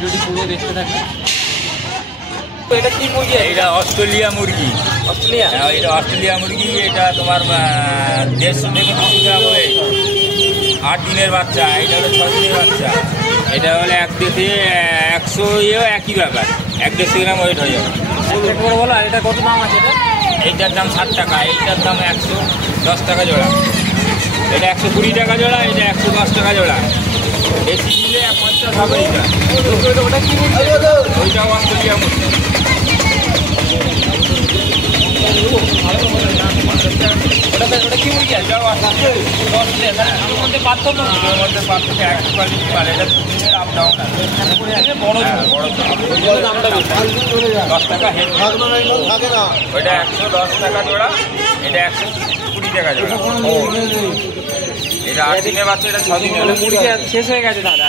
ভিডিওটি পুরো দেখতে থাকবেন। তো এটা কি মুরগি? এটা অস্ট্রেলিয়া মুরগি। অস্ট্রেলিয়া? হ্যাঁ, এটা অস্ট্রেলিয়া মুরগি। এটা তোমার 150 থেকে 200 গ্রাম ওয়েট, 8 দিনের বাচ্চা। এটা হলো 6 দিনের বাচ্চা। এটা হলে 1 দেশে 100 একই ব্যাপার, 150 গ্রাম ওয়েট হয়ে যাবে। করে বলো। আর এটা কত দাম আছে? এইটার দাম 60 টাকা, এইটার দাম 110 টাকা জোড়া। এটা 120 টাকা জোড়া, এটা 110 টাকা জোড়া। বেশি নিলে 50 হবে। ওটা কি মুরগি? ওইটাও অস্ট্রেলিয়া মুরগি। ওটা কি মুরগি আছে? আমার মধ্যে পার্থক্য একটু কোয়ালিটি পারে। এটা দুদিনের আপ ডাউন আছে। বড় বড় দামটা বেশি। 10 টাকা হেড। ওইটা 110 টাকা জোড়া, এটা 120 টাকা জোড়া। এটা 8 দিনের বাচ্চা, এটা 6 দিনের। মুরগি শেষ হয়ে গেছে দাদা,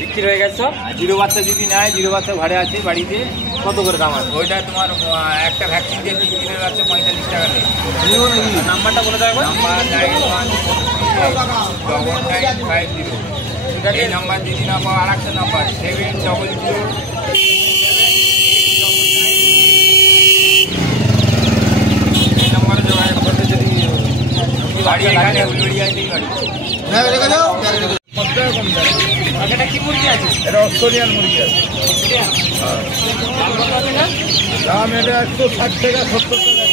বিক্রি হয়ে গেছে সব। জিরো বাচ্চা যদি নেয়, জিরো বাচ্চা ঘরে আছে বাড়িতে। কত করে দাম আছে? ওইটা তোমার একটা ভ্যাকসিন দিয়ে 2 দিনের বাচ্চা 45 টাকা নেই। নাম্বারটা বলে দেবো। নাম্বার 914950। এই নাম্বার যদি না পাও, আর একটা নাম্বার 700। এই নাম্বারে যোগাযোগ করতে। যদি বাড়ি এখানে উলুড়িয়াতেই বাড়ি। এটা কি মুরগি আছে? এটা অস্ট্রেলিয়ান মুরগি আছে। দাম এটা 160 টাকা, 70 টাকা।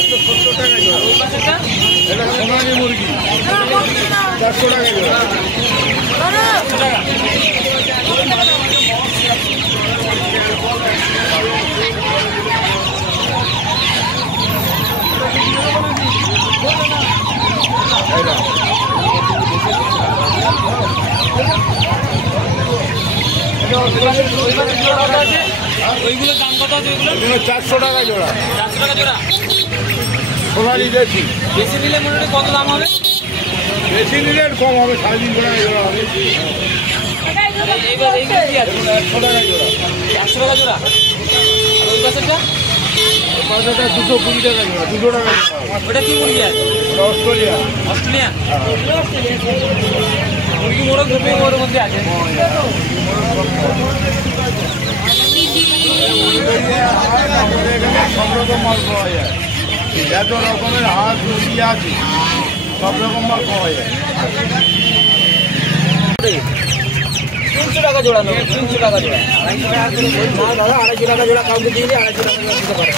170 টাকা জোড়া। এটা সোনালি মুরগি, 400 টাকা জোড়া। ওইগুলোর দাম কত আছে? এগুলো 400 টাকা জোড়া। 400 টাকা জোড়া। সোনালি দেশি। বেশি নিলে মোটামুটি কত দাম হবে? বেশি নিলে কম হবে, 350 টাকা জোড়া হবে। এইবার এইগুলো কি আছে? 100 টাকা জোড়া। 100 টাকা জোড়া। আর ওই পাশেরটা? পাঁচটা 220 টাকা জোড়া, 200 টাকা জোড়া। ওটা কি মুরগি আছে? অস্ট্রেলিয়া। অস্ট্রেলিয়া মুরগি মোরগ দুটোই ওর মধ্যে আছে। আমাদের এখানে সব রকম মাল পাওয়া যায়। যত রকমের হাঁস মুরগি আছে, সব রকম মাল পাওয়া যায়। 300 টাকা জোড়া নেবে। 300 টাকা জোড়া। 250 টাকা করে না দাদা, 250 টাকা জোড়া কাউকে দিয়ে দিলে 250 টাকা জোড়া দিতে পারে।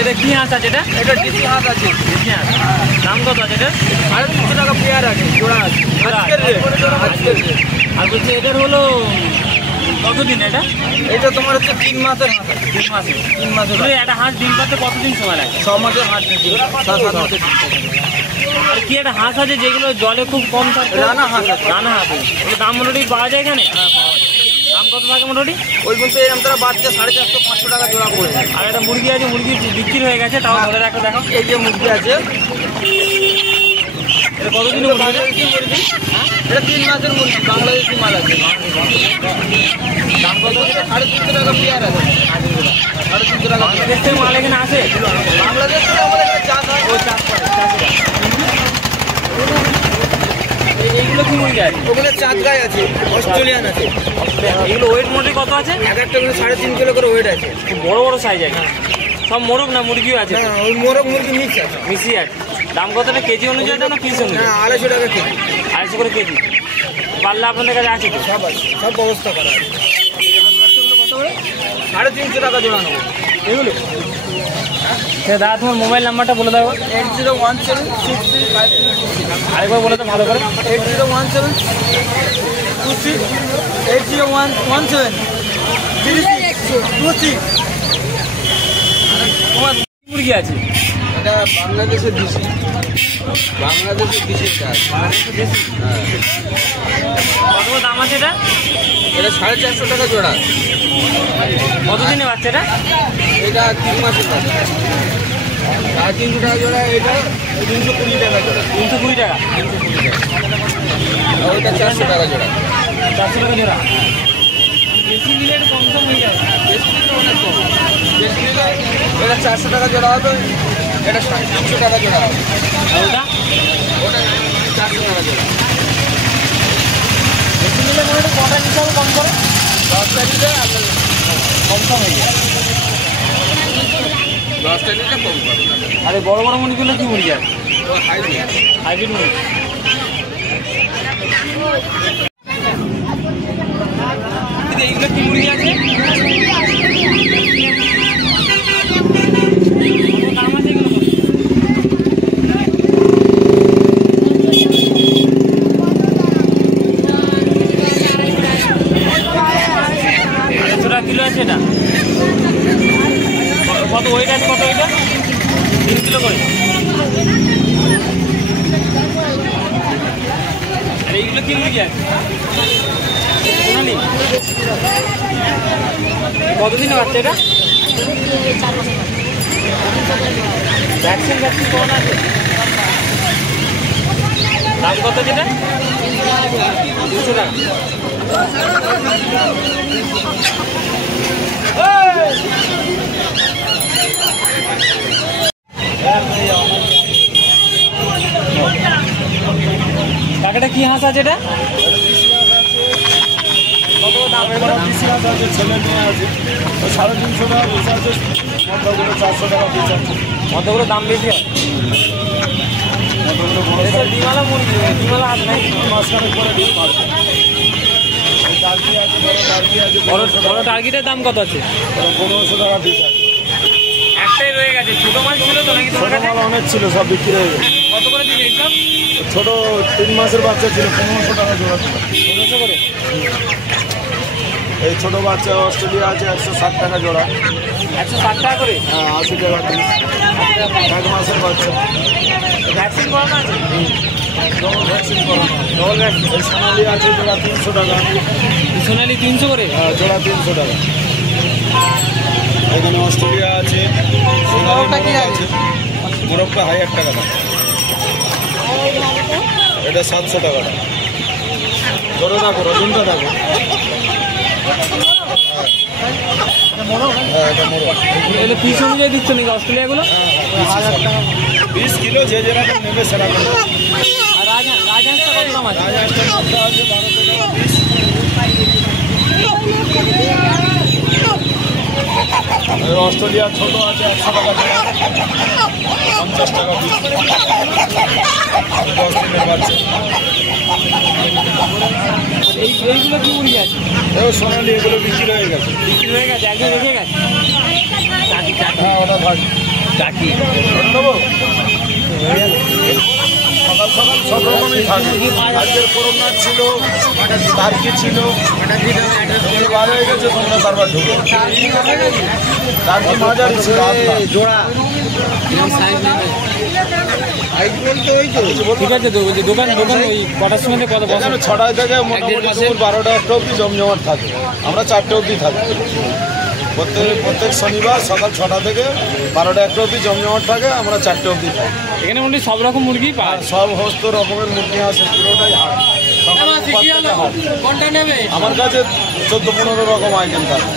এটা কি হাঁস আছে? এটা দেশি হাঁস আছে। দেশি হাঁস দাম কত আছে? এটা 350 টাকা পেয়ার আছে, জোড়া আছে। আর বলছি এটার হলো কতদিন? এটা তোমার হচ্ছে 3 মাসের হাঁস। 3 মাসের? 3 মাসের। একটা হাঁস ডিম পাতে কতদিন সময় লাগে? 6 মাসের হাঁস, 6-7 মাসের। আর কি একটা হাঁস আছে যেগুলো জলে খুব কম থাকে? রানা হাঁস আছে। রানা হাঁস ওগুলো দাম মোটামুটি পাওয়া যায় এখানে? হ্যাঁ, পাওয়া যায়। দাম কত থাকে মোটামুটি? ওই বলতে এরকম তারা বাচ্চা 450-500 টাকা জোড়া পড়ে। আর একটা মুরগি আছে, মুরগি বিক্রি হয়ে গেছে, তাও ধরে রাখো। দেখো এই যে মুরগি আছে, এটা কতদিন মুরগি? এটা 3 মাসের মুরগি, বাংলাদেশি মাল আছে। দাম কত? 350 টাকা পেয়ার আছে। 350 টাকা। বাংলাদেশ থেকে মাল এখানে আসে? বাংলাদেশ থেকে আমাদের এখানে চাষ হয়। ও চাষ করে। এইগুলো কি মুরগি আছে? ওখানে চাঁদ গাই আছে, অস্ট্রেলিয়ান আছে। এগুলো ওয়েট মোটে কত আছে? এক একটা 3.5 কিলো করে ওয়েট আছে। বড় বড় সাইজ আছে। সব মোরগ না মুরগিও আছে? না, ওই মোরগ মুরগি মিক্স আছে। মিশিয়ে আছে। দাম কতটা কেজি অনুযায়ী না পিস অনুযায়ী? 250 টাকা কেজি। 250 করে কেজি। পাল্লা আপনাদের কাছে আছে? সব আছে, সব ব্যবস্থা করা আছে। কত করে? 350 টাকা জোড়া নেবো এগুলো। দাদা তোমার মোবাইল নাম্বারটা বলে দাও। 80176353। আরেকবার বলে তো ভালো করে। 801723 তোমার মুরগি আছে? এটা বাংলাদেশের দেশি। বাংলাদেশের দেশি চাষ। কত দাম আছে এটা? এটা 450 টাকা জোড়া। কতদিনে বাচ্চাটা? এটা 3 মাসের বাচ্চা। 350 টাকা জোড়া, এটা 320 টাকা জোড়া। 320 টাকা। আর ওইটা 400 টাকা জোড়া। 400 টাকা জোড়া। বেশি নিলে একটু কম সম হয়ে যাবে। বেশি নিলে অনেক কম। বেশি নিলে এটা 400 টাকা জোড়া হবে, এটা 300 টাকা জোড়া হবে। আর ওটা? ওটা 400 টাকা জোড়া। বেশি নিলে মনে হয় কটা নিতে হবে কম করে? 10টা নিলে আপনার কম সম হয়ে যায়। 10টা নিলে কম পাবেন। আর এই বড় বড় মুরগিগুলো কি মুরগি আছে? তো হাইব্রিড। হাইব্রিড মুরগি। এইগুলো কি মুরগি আছে? দাম আছে এগুলো? কিলো আছে এটা? কত ওয়েট আছে? কত এটা? 3 কিলো করে। আর এইগুলো কি মুরগি আছে? সোনালি। কতদিনে বাচ্চা এটা? ভ্যাকসিন করানো আছে? দাম কত যেটা? 200 টাকা। কাকাটা কি হাঁস আছে এটা? কত দাম? ছেলে মেয়ে আছে 350 টাকা পিস আছে, মধ্যগুলো 400 টাকা পিস আছে। মধ্যগুলো দাম বেশি হয়। মধ্যগুলো বড় ডিমালা মুরগি, ডিমালা হাত নাই। মাঝখানে করে ডিম পারবে। টার্কি আছে, বড় টার্কি আছে, বড় টার্গেটের দাম কত আছে? 1500 টাকা পিস আছে। একটাই রয়ে গেছে। ছোট মাছ ছিল তো নাকি তোমার ছোট কাছে? মাল অনেক ছিল, সব বিক্রি হয়ে গেছে। কত করে দিবে এইসব? ছোট 3 মাসের বাচ্চা ছিল 1500 টাকা জোড়া ছিল। 1500 করে। এই ছোট বাচ্চা অস্ট্রেলিয়া আছে 160 টাকা জোড়া। 160 টাকা করে? হ্যাঁ, 80 টাকা পিস। 1 মাসের বাচ্চা। ভ্যাকসিন করানো আছে? ডবল ভ্যাকসিন করানো। Double vaccine. এই সোনালি আছে জোড়া 300 টাকা। সোনালি 300 করে? হ্যাঁ, জোড়া 300 টাকা। এখানে অস্ট্রেলিয়া আছে, মোরগটা কি আছে, মোরগটা 1000 টাকা দাম। এটা 700 টাকা দাম। ধরে রাখো, রজনটা রাখো। হ্যাঁ, এটা মোরগ। এগুলো পিস অনুযায়ী দিচ্ছে নাকি অস্ট্রেলিয়াগুলো? হ্যাঁ, 20 কিলো যে যেরকম নেবে সেরকম। আর রাজহাঁসটা কত দাম আছে? রাজহাঁসটার মধ্যে আছে 1200 টাকা পিস। অস্ট্রেলিয়া ছোট আছে 100 টাকা জোড়া, 50 টাকা পিস। 10 দিনের বাচ্চা। এইগুলো কি মুরগি আছে? এবার সোনালি এগুলো বিক্রি হয়ে গেছে। বিক্রি হয়ে গেছে? একদিন রেখে গেছে? টাকি টাকি হ্যাঁ, ওটা থাকবে। টাকি। নেবো? সকাল সকাল সব রকমই থাকে। আজকের করোনার ছিল, টার্কি ছিল, এগুলো বার হয়ে গেছে, তোমরা তারপর ঢুকে। টার্কি মাঝারি ছিল, জোড়া ঠিক আছে তো বলছি দোকান ওই কটার সময় কত বছর? এখানে 6টায় থেকে মোটামুটি দুপুর 12টা 1টা অবধি জমজমাট থাকে। আমরা 4টে অবধি থাকি। প্রত্যেক শনিবার সকাল 6টা থেকে 12টা 1টা অবধি জমজমাট থাকে। আমরা 4টে অবধি থাকি। এখানে মোটামুটি সব রকম মুরগি পাওয়া যায়। সব হস্ত রকমের মুরগি আছে, পুরোটাই হাট। সকাল 9টা থেকে হাট। কোনটা নেবে? আমার কাছে 14-15 রকম আইটেম থাকে।